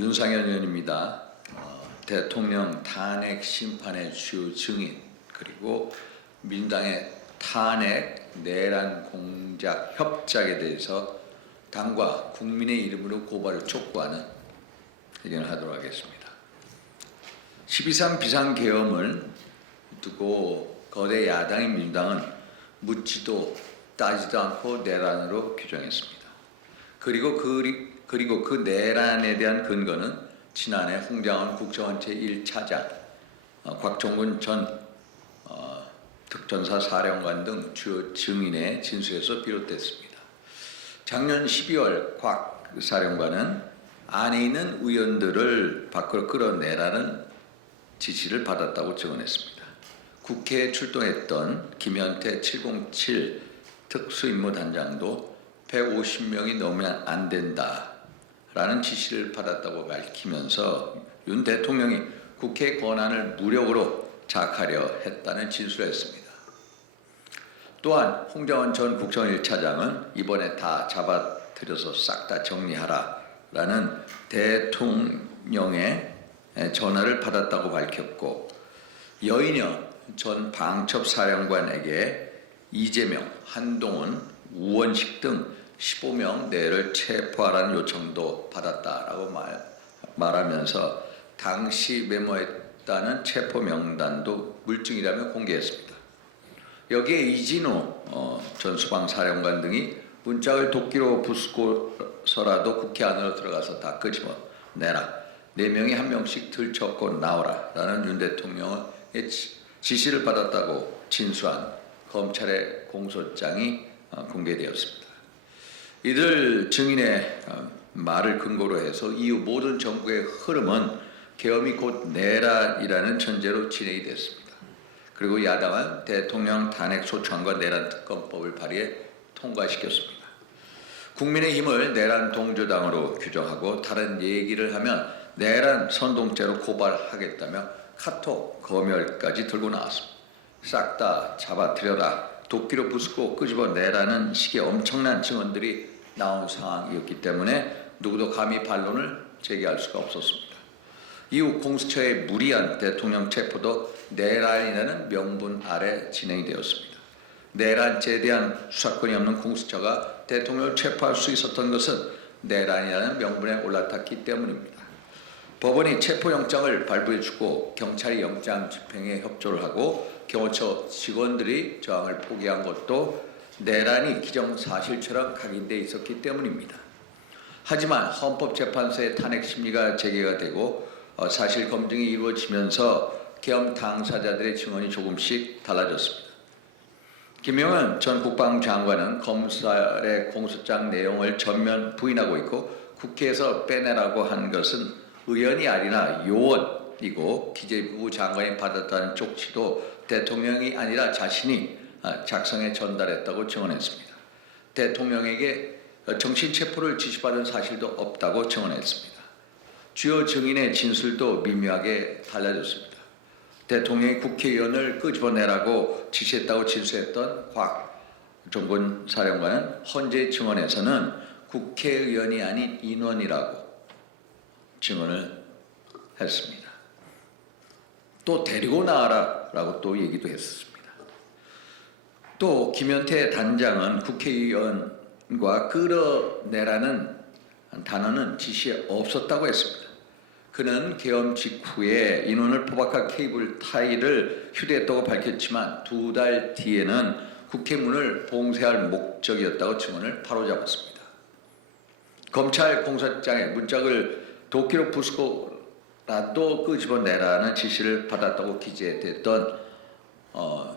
윤상현 의원입니다. 대통령 탄핵 심판의 주요 증인 그리고 민당의 탄핵 내란 공작 협작에 대해서 당과 국민의 이름으로 고발을 촉구하는 의견을 하도록 하겠습니다. 12.3 비상계엄을 두고 거대 야당인 민주당은 묻지도 따지도 않고 내란으로 규정했습니다. 그리고 그 내란에 대한 근거는 지난해 홍장원 국정원 제1차장, 곽종근 전 특전사 사령관 등 주요 증인의 진술에서 비롯됐습니다. 작년 12월 곽 사령관은 안에 있는 의원들을 밖으로 끌어내라는 지시를 받았다고 증언했습니다. 국회에 출동했던 김현태 707 특수임무단장도 150명이 넘으면 안 된다라는 지시를 받았다고 밝히면서 윤 대통령이 국회 권한을 무력으로 장악하려 했다는 진술을 했습니다. 또한 홍장원 전 국정원 1차장은 이번에 다 잡아들여서 싹 다 정리하라라는 대통령의 전화를 받았다고 밝혔고, 여인영 전 방첩사령관에게 이재명, 한동훈, 우원식 등 15명 내를 체포하라는 요청도 받았다라고 말하면서 당시 메모했다는 체포 명단도 물증이라며 공개했습니다. 여기에 이진우 전 수방사령관 등이 문짝을 도끼로 부수고서라도 국회 안으로 들어가서 다 끄집어내라, 4명이 1명씩 들쳐고 나오라 라는 윤 대통령의 지시를 받았다고 진술한 검찰의 공소장이 공개되었습니다. 이들 증인의 말을 근거로 해서 이후 모든 정부의 흐름은 계엄이 곧 내란이라는 전제로 진행이 됐습니다. 그리고 야당은 대통령 탄핵 소추안과 내란 특검법을 발의해 통과시켰습니다. 국민의힘을 내란 동조당으로 규정하고 다른 얘기를 하면 내란 선동죄로 고발하겠다며 카톡 검열까지 들고 나왔습니다. 싹 다 잡아들여라, 도끼로 부수고 끄집어내라는 식의 엄청난 증언들이 나온 상황이었기 때문에 누구도 감히 반론을 제기할 수가 없었습니다. 이후 공수처의 무리한 대통령 체포도 내란이라는 명분 아래 진행이 되었습니다. 내란죄에 대한 수사권이 없는 공수처가 대통령을 체포할 수 있었던 것은 내란이라는 명분에 올라탔기 때문입니다. 법원이 체포영장을 발부해주고 경찰이 영장 집행에 협조를 하고 경호처 직원들이 저항을 포기한 것도 내란이 기정사실처럼 각인돼 있었기 때문입니다. 하지만 헌법재판소의 탄핵 심리가 제기가 되고 사실 검증이 이루어지면서 계엄 당사자들의 증언이 조금씩 달라졌습니다. 김영환 전 국방장관은 검찰의 공소장 내용을 전면 부인하고 있고, 국회에서 빼내라고 한 것은 의원이 아니라 요원이고 기재부 장관이 받았다는 쪽지도 대통령이 아니라 자신이 작성해 전달했다고 증언했습니다. 대통령에게 정신체포를 지시받은 사실도 없다고 증언했습니다. 주요 증인의 진술도 미묘하게 달라졌습니다. 대통령이 국회의원을 끄집어내라고 지시했다고 진술했던 곽종근 사령관은 헌재 증언에서는 국회의원이 아닌 인원이라고 증언을 했습니다. 또 데리고 나와라라고 또 얘기도 했습니다. 또 김현태 단장은 국회의원과 끌어내라는 단어는 지시에 없었다고 했습니다. 그는 계엄 직후에 인원을 포박할 케이블 타이를 휴대했다고 밝혔지만 2달 뒤에는 국회 문을 봉쇄할 목적이었다고 증언을 바로잡았습니다. 검찰 공소장에 문짝을 도끼로 부수고라도 끄집어내라는 지시를 받았다고 기재됐던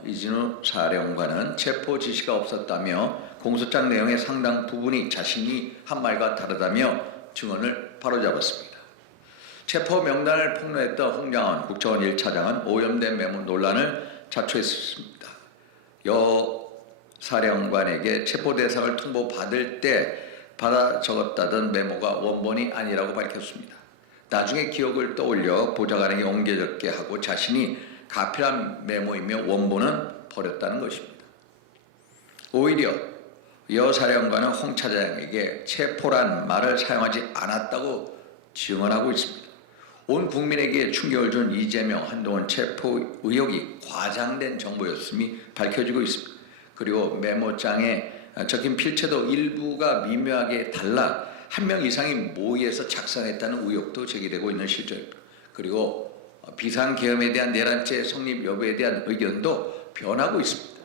이진우 사령관은 체포 지시가 없었다며 공소장 내용의 상당 부분이 자신이 한 말과 다르다며 증언을 바로잡았습니다. 체포 명단을 폭로했던 홍장원 국정원 1차장은 오염된 메모 논란을 자초했습니다. 여 사령관에게 체포 대상을 통보받을 때 받아 적었다던 메모가 원본이 아니라고 밝혔습니다. 나중에 기억을 떠올려 보좌관에게 옮겨 적게 하고 자신이 가필한 메모이며 원본은 버렸다는 것입니다. 오히려 여 사령관은 홍 차장에게 체포란 말을 사용하지 않았다고 증언하고 있습니다. 온 국민에게 충격을 준 이재명, 한동훈 체포 의혹이 과장된 정보였음이 밝혀지고 있습니다. 그리고 메모장에 적힌 필체도 일부가 미묘하게 달라 한 명 이상이 모의해서 작성했다는 의혹도 제기되고 있는 실정입니다. 그리고 비상계엄에 대한 내란죄 성립 여부에 대한 의견도 변하고 있습니다.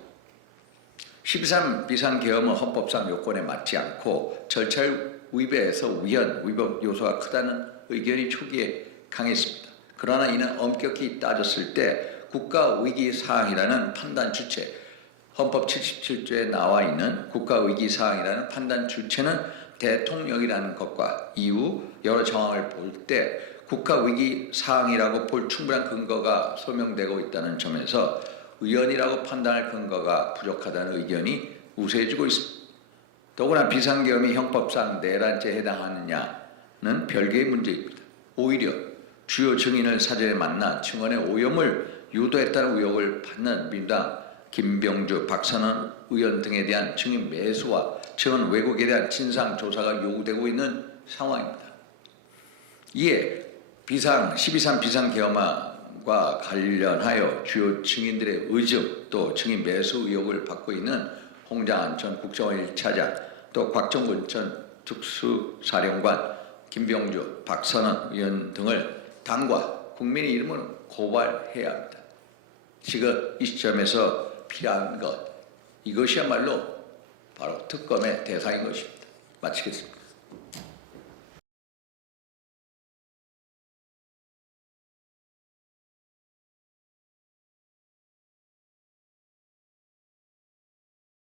12.3 비상계엄은 헌법상 요건에 맞지 않고 절차를 위배해서 위헌 요소가 크다는 의견이 초기에 강했습니다. 그러나 이는 엄격히 따졌을 때 국가위기사항이라는 판단 주체, 헌법 77조에 나와 있는 국가위기사항이라는 판단 주체는 대통령이라는 것과 이후 여러 정황을 볼 때 국가위기사항이라고 볼 충분한 근거가 소명되고 있다는 점에서 위헌이라고 판단할 근거가 부족하다는 의견이 우세해지고 있습니다. 더구나 비상계엄이 형법상 내란죄에 해당하느냐는 별개의 문제입니다. 오히려 주요 증인을 사전에 만나 증언의 오염을 유도했다는 의혹을 받는 민주당 김병주, 박선원 의원 등에 대한 증인 매수와 증언 왜곡에 대한 진상조사가 요구되고 있는 상황입니다. 이에 12.3 비상계엄과 관련하여 주요 증인들의 의증 또 증인 매수 의혹을 받고 있는 홍장한 전 국정원 1차장 또 곽정근 전 특수사령관, 김병주, 박선원 의원 등을 당과 국민의 이름으로 고발해야 합니다. 지금 이 시점에서 필요한 것, 이것이야말로 바로 특검의 대상인 것입니다. 마치겠습니다.